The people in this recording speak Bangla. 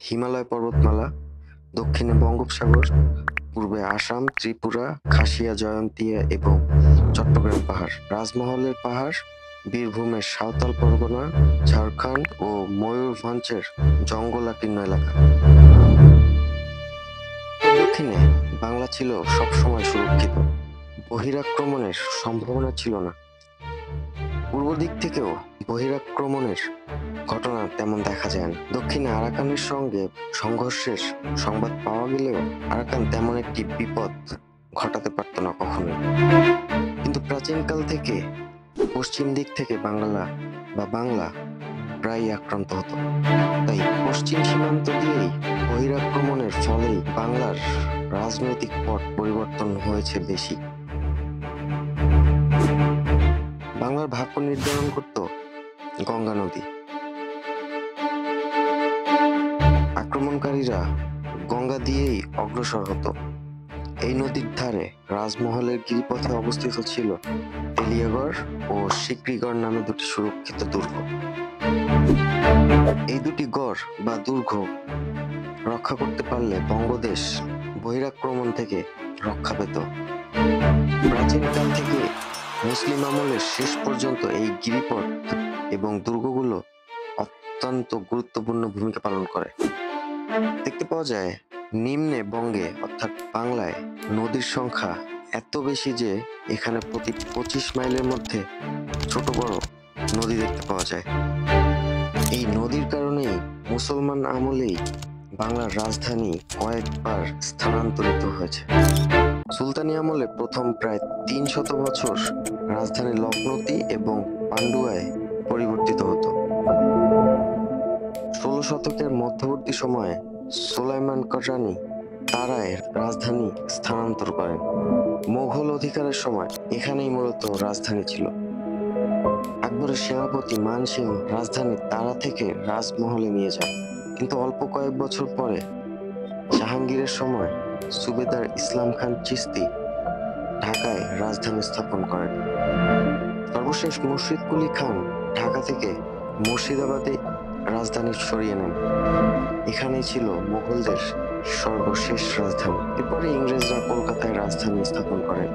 হিমালয় পর্বতমালা, দক্ষিণে বঙ্গোপসাগর, পূর্বে আসাম, ত্রিপুরা, খাসিয়া জয়ন্তীয়া এবং চট্টগ্রাম পাহাড়, রাজমহলের পাহাড়, বীরভূমের সাঁওতাল পরগনা, ঝাড়খণ্ড ও ময়ূরভঞ্জের জঙ্গলাকীর্ণ এলাকা। দক্ষিণে বাংলা ছিল সবসময় সুরক্ষিত, বহিরাক্রমণের সম্ভাবনা ছিল না। পূর্ব দিক থেকেও বহিরাক্রমণের ঘটনা তেমন দেখা যায় না। দক্ষিণে আরাকানের সঙ্গে সংঘর্ষের সংবাদ পাওয়া গেলেও আরাকান তেমন একটি বিপদ ঘটাতে পারত না কখনোই। কিন্তু প্রাচীনকাল থেকে পশ্চিম দিক থেকে বাংলা প্রায়ই আক্রান্ত হতো। তাই পশ্চিম সীমান্ত দিয়েই বহিরাক্রমণের ফলেই বাংলার রাজনৈতিক পট পরিবর্তন হয়েছে বেশি। বাংলার ভাগ্য নির্ধারণ করত গঙ্গা নদী। আক্রমণকারীরা গঙ্গা দিয়েই অগ্রসর হতো। এই নদীর ধারে রাজমহলের গিরিপথে অবস্থিত ছিল তেলিয়াগড় ও সিকরিগড় নামে দুটি সুরক্ষিত দুর্গ। এই দুটি গড় বা দুর্গ রক্ষা করতে পারলে বঙ্গদেশ বহিরাক্রমণ থেকে রক্ষা পেত। প্রাচীনকাল থেকে মুসলিম আমলের শেষ পর্যন্ত এই গিরিপথ এবং দুর্গগুলো অত্যন্ত গুরুত্বপূর্ণ ভূমিকা পালন করে। দেখতে পাওয়া যায় নিম্নে বঙ্গে অর্থাৎ বাংলায় নদীর সংখ্যা এত বেশি যে এখানে প্রতি 25 মাইলের মধ্যে ছোট বড় নদী দেখতে পাওয়া যায়। এই নদীর কারণেই মুসলমান আমলেই বাংলার রাজধানী কয়েকবার স্থানান্তরিত হয়েছে। সুলতানি আমলে প্রথম প্রায় 300 বছর রাজধানী লখনৌতি এবং পান্ডুয়ায় পরিবর্তিত হতো। 16 শতকের মধ্যবর্তী সময়ে সুলাইমান কররানী তারায় রাজধানী স্থানান্তর করেন। মোগল অধিকারের সময় এখানেই মূলত রাজধানী ছিল। আকবরের সেনাপতি মান সিং রাজধানী তারা থেকে রাজমহলে নিয়ে যান, কিন্তু অল্প কয়েক বছর পরে জাহাঙ্গীরের সময় সুবেদার ইসলাম খান চিশতি ঢাকায় রাজধানী স্থাপন করেন। সর্বশেষ মুর্শিদ কুলি খান ঢাকা থেকে মুর্শিদাবাদে রাজধানী সরিয়ে নেন। এখানেই ছিল মুঘলদের সর্বশেষ রাজধানী। এরপরে ইংরেজরা কলকাতায় রাজধানী স্থাপন করেন।